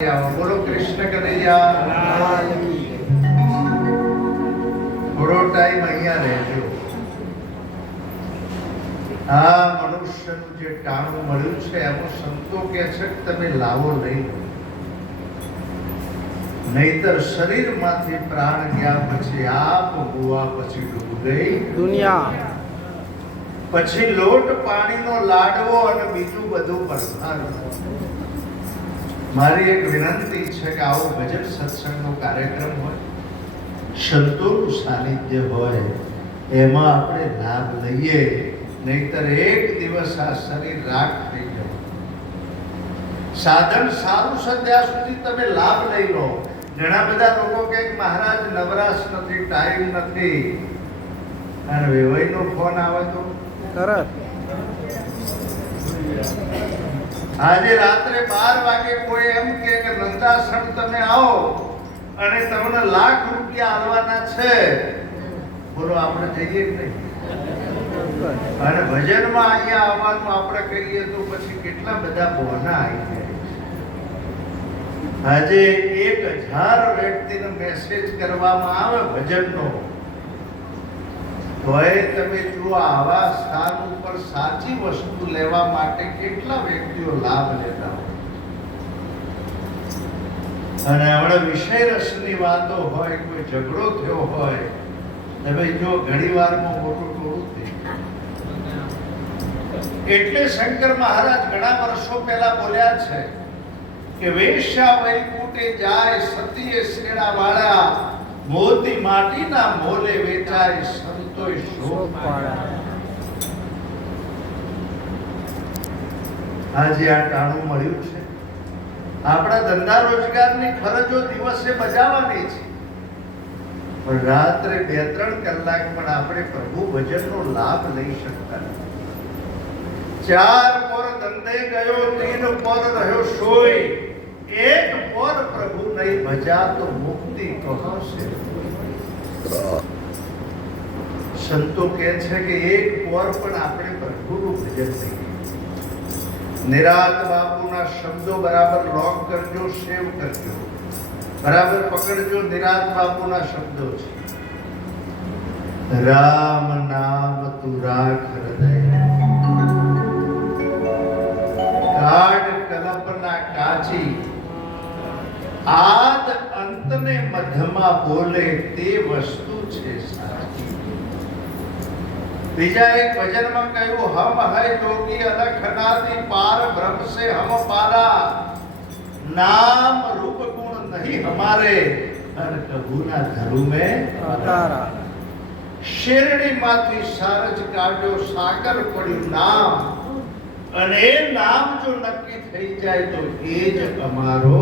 બોલો કૃષ્ણ કનૈયા થોડો ટાઈમ અહીંયા રહેજો. આ મનુષ્યનું જે ટાણું મળ્યું છે એમાં સંતો કહે છે કે તમે લાવો લઈ લો, નહીતર શરીરમાંથી પ્રાણ ગયા પછી આપ ગુવા પછી ડૂબ ગઈ દુનિયા. પછી લોટ પાણીનો લાડવો અને બીજું બધું પરસારું. મારી એક વિનંતી છે કે આવો ભજન સત્સંગનો કાર્યક્રમ હોય, સંતોનું સાનિધ્ય હોય, એમાં આપણે લાભ લઈએ, નહીતર એક દિવસ આ શરીર રાખ થઈ જાય. સાધન સારું છે ત્યાં સુધી તમે લાભ લઈ લો. ઘણા બધા લોકો કહે કે મહારાજ નવરાશ નથી, ટાઈમ નથી, અને વેવાઈનો ફોન આવે તો તરત આજે રાત્રે 12 વાગે કોઈ એમ કે નંદાસણ તમે આવો અને તમને લાખ રૂપિયા આલવાના છે, બોલો આપણે જઈએ કે નહીં? અને ભજનમાં અહીંયા આવવાનું આપણે કહીએ તો પછી કેટલા બધા બહાના આવી જાય. આજે 1000 વ્યક્તિને મેસેજ કરવામાં આવે ભજનનો, તોય તમે જો આવા સ્થાન ઉપર સાચી વસ્તુ લેવા માટે કેટલા વ્યક્તિઓ લાભ લેતા હોય. અને હમણાં વિષય રસની વાતો હોય, કોઈ ઝઘડો થયો હોય, તમે જો ઘણી વારમાં મોટું ટોળું થઈ. એટલે શંકર મહારાજ ઘણા વર્ષો પહેલા બોલ્યા છે કે વેશ્યા વૈકુંઠે જાય સતીએ શેણા વાળા, મોતી માટીના મોલે વેચાય સંતોય શોક પાડ્યા. આજે આ ટાણું મળ્યું છે. આપણા ધંધા રોજગારની ફરજો દિવસે બજાવવાની છે, પણ રાત્રે 2-3 કલાક પણ આપણે પ્રભુ ભજનનો લાભ લઈ શકતા નથી. 4 પોર ધંધે ગયો, 3 પોર રહ્યો સોય, એક પોર પ્રભુ નહીં ભજા તો મુક્તિ કહો છે. સંતો કહે છે કે એક પોર પણ આપણે પ્રભુનું ભજન નહીં. નિરાત બાપુના શબ્દો બરાબર લોક કરજો, સેવ કરજો, બરાબર પકડજો. નિરાત બાપુના શબ્દો છે, રામ નામ તું રાખ હૃદય, કાઢ કલ્પના કાચી, આદ અંતને મધ્યમાં બોલે તે વસ્તુ છે સાચી. બીજા એક ભજનમાં કહ્યું, હમ હૈ જોગી અલખ અનાદિ પાર બ્રહ્મ સે હમ પારા, નામ રૂપ ગુણ નહીં હમારે હર કબૂના ધરુ में અવતારા. શેરણીમાંથી સારજ કાઢ્યો, સાગર પડ્યું નામ, અને એ નામ જો નક્કી થઈ જાય તો એ જ અમારો.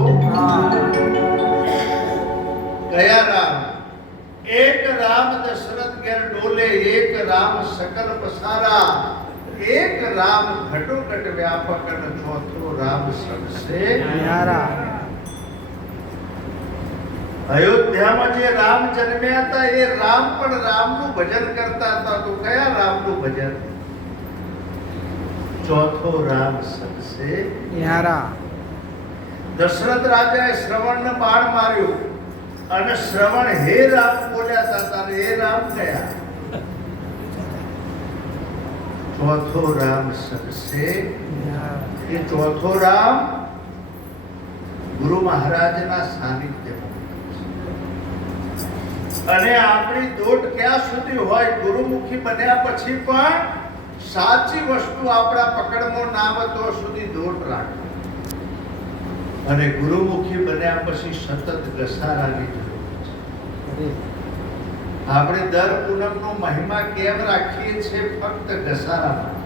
કયા રામ? એક રામ દશરથ ઘેર ડોલે, એક રામ સકલ પસારા, એક રામ ઘટોઘટ વ્યાપક, અને ચોથો રામ સબસે ન્યારા. અયોધ્યામાં જે રામ જન્મ્યા હતા એ રામ પણ રામનું ભજન કરતા હતા. તો કયા રામનું ભજન? ચોથો રામ સબસે ન્યારા. દશરથ રાજાએ શ્રવણને બાણ માર્યું, અને શ્રવણ હે રામ બોલ્યા હતા, તારે હે રામ કયા? ચોથો રામ સબસે. એ ચોથો રામ ગુરુ મહારાજના સાનિધ્યમાં. અને આપણી દોટ ક્યાં સુધી હોય? ગુરુમુખી બન્યા પછી પણ સાચી વસ્તુ આપણા પકડમાં ના આવે તો સુધી દોટ રાખો. અને ગુરુમુખી બન્યા પછી સતત ઘસારાની જરૂર છે. આપણે દર પૂનમનો મહિમા કેમ રાખીએ છીએ? ફક્ત ઘસારામાં.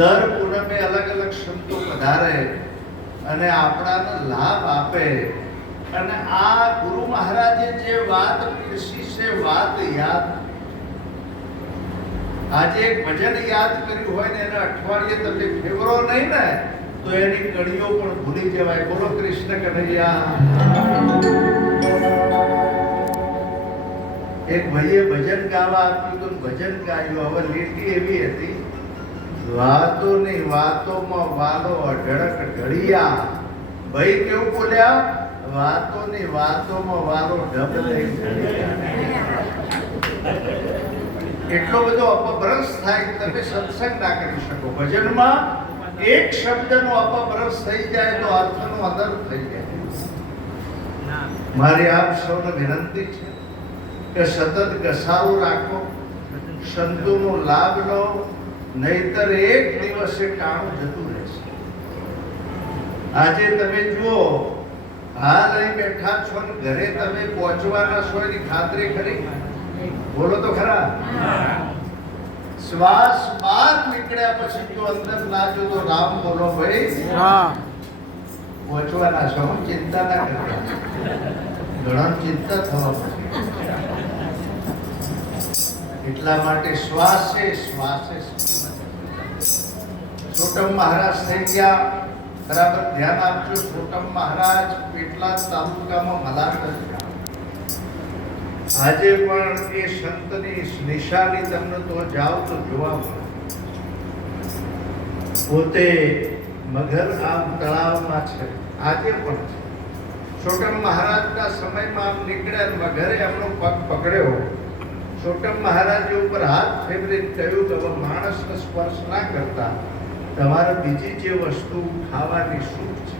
દર પૂનમે અલગ અલગ સંતો પધારે અને આપણાને લાભ આપે. અને આ ગુરુ મહારાજે જે વાત પીરસી છે, વાત યાદ. આજે એક ભજન યાદ કર્યું હોય ને એને અઠવાડિયે તમે ફેવરો નહીં ને તો એની કડીઓ પણ ભૂલી જવાય. બોલો કૃષ્ણ કનૈયા. એક ભાઈએ ભજન ગાવા આપ્યું તો ભજન ગાયું. હવે લીટી એવી હતી, વાતોની વાતોમાં વાલો અઢળક ઢળિયા, ભાઈ કેવું બોલ્યા, વાતોની વાતોમાં વારો ઢબ લઈ જાય. એટલો બધો અપભ્રંશ થાય કે તમે સત્સંગ ના કરી શકો. ભજનમાં એક શબ્દનો અપભ્રંશ થઈ જાય તો અર્થનો અનર્થ થઈ જાય. મારી આપ સૌને વિનંતી છે કે સતત ઘસારો રાખો, સંતોનો લાભ લો, નહીતર એક દિવસે ટાણું જતું રહેશે. આજે તમે જુઓ, હાલ અહીં બેઠા છો ને ઘરે તમે પહોંચવાના છો એની ખાતરી ખરી? બોલો તો ખરા. શ્વાસ બહાર નીકળ્યા પછી જો અંદર ના જો તો રામ બોલો ભાઈ, રામ. પહોંચવાના છો. ચિંતા ના કરતા, ઘણા ચિંતા થવા પછી. એટલા માટે શ્વાસે શ્વાસે. છોટમ મહારાજ થઈ ગયા, બરાબર ધ્યાન આપજો. છોટમ મહારાજ પેટલાદ તાલુકામાં મલાડ હતા. આજે પણ એ સંતની નિશાની તમને તો જાઓ તો જોવા મળે. પોતે મગર આમ તળાવમાં છે, આજે પણ છે. છોટમ મહારાજના સમયમાં આમ નીકળ્યા, મગરે એમનો પગ પકડ્યો. છોટમ મહારાજે ઉપર હાથ ફેરવીને કહ્યું કે હવે માણસને સ્પર્શ ના કરતા, તમારે બીજી જે વસ્તુ ખાવાની શું છે?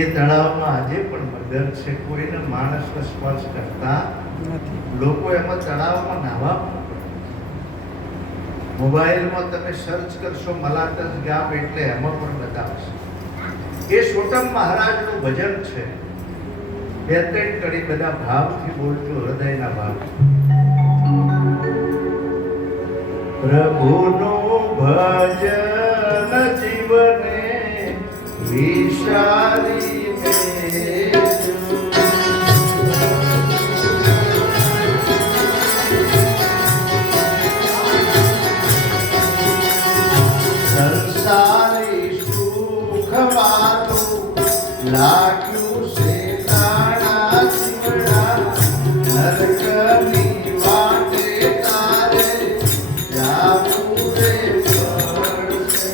એ તળાવમાં આજે પણ મગર છે, કોઈને માણસને સ્પર્શ કરતા લોકો એમાં તળાવમાં નાહવા. મોબાઈલમાં તમે સર્ચ કરશો મલાતસ ગામ એટલે એમાં પણ બતાવશે. એ છોટમ મહારાજનું ભજન છે. બે ત્રણ કડી બધા ભાવથી બોલજો, હૃદયના ભાવ. પ્રભુનું ભજન જીવને વિશારી સંસારી સુખ વાતું લાગ્યું છે નાણા જીવડા, નરકની વાટે તારે જાવું રે પડશે.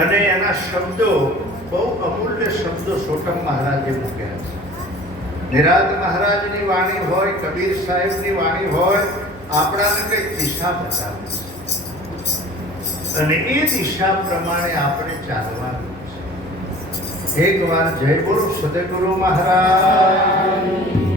અને એના શબ્દો બહુ અમૂલ્ય શબ્દો છોટમ મહારાજે મૂક્યા છે. નિરાત મહારાજની વાણી હોય, કબીર સાહેબની વાણી હોય, આપણાને કંઈક દિશા બતાવે છે અને એ દિશા પ્રમાણે આપણે ચાલવાનું છે. એક વાર જય બોલો સદગુરુ મહારાજ.